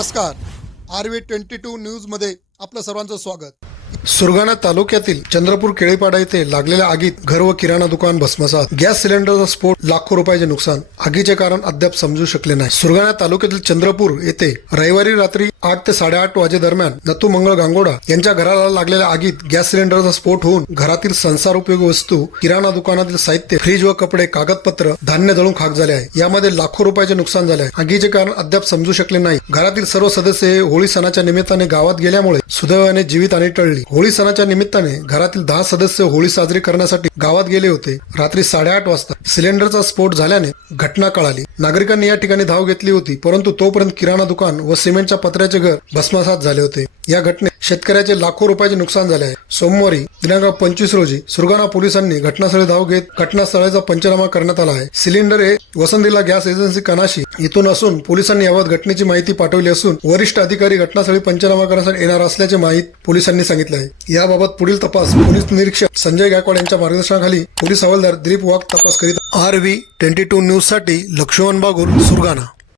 नमस्कार. R V twenty to न्यूजमध्ये आपलं सर्वांचं स्वागत. सुरगाणा तालुक्यातील चंद्रपूर केळीपाडा येथे लागलेल्या आगीत घर व किराणा दुकान भस्मसात. गॅस सिलेंडरचा स्फोट लाखो रुपयाचे नुकसान. आगीचे कारण अद्याप समजू शकले नाही. सुरगाणा तालुक्यातील चंद्रपूर येथे रविवारी रात्री आठ ते साडेआठ वाजे दरम्यान नतू मंगळ गांगोडा यांच्या घराला लागलेल्या आगीत गॅस सिलेंडरचा स्फोट होऊन घरातील संसार उपयोगी वस्तू किराणा दुकानातील साहित्य फ्रीज व कपडे कागदपत्र धान्य जळून खाक झाले आहे. यामध्ये लाखो रुपयाचे नुकसान झाले आहे. आगीचे कारण अद्याप समजू शकले नाही. घरातील सर्व सदस्य हे होळी सणाच्या निमित्ताने गावात गेल्यामुळे सुदैवाने जीवित आणि टळली. होळी सणाच्या निमित्ताने घरातील दहा सदस्य होळी साजरी करण्यासाठी गावात गेले होते. रात्री साडेआठ वाजता सिलेंडरचा स्फोट झाल्याने घटना कळाली. नागरिकांनी या ठिकाणी धाव घेतली होती परंतु तोपर्यंत किराणा दुकान व सिमेंटच्या शेतकऱ्याचे घर भस्मासात झाले होते. या घटनेत शेतकऱ्याचे लाखो रुपयाचे नुकसान झाले आहे. सोमवारी दिनांक पंचवीस रोजी सुरगाणा पोलिसांनी घटनास्थळी धाव घेत घटनास्थळाचा पंचनामा करण्यात आला आहे. सिलेंडर हे वसंतीला गॅस एजन्सी कनाशी इथून असून पोलिसांनी याबाबत घटनेची माहिती पाठवली असून वरिष्ठ अधिकारी घटनास्थळी पंचनामा करण्यासाठी येणार असल्याचे माहिती पोलिसांनी सांगितले आहे. याबाबत पुढील तपास पोलीस निरीक्षक संजय गायकवाड यांच्या मार्गदर्शनाखाली पोलीस हवालदार दिलीप वाघ तपास करीत आर व्ही ट्वेंटी टू न्यूजसाठी लक्ष्मण बागुल सुरगाणा.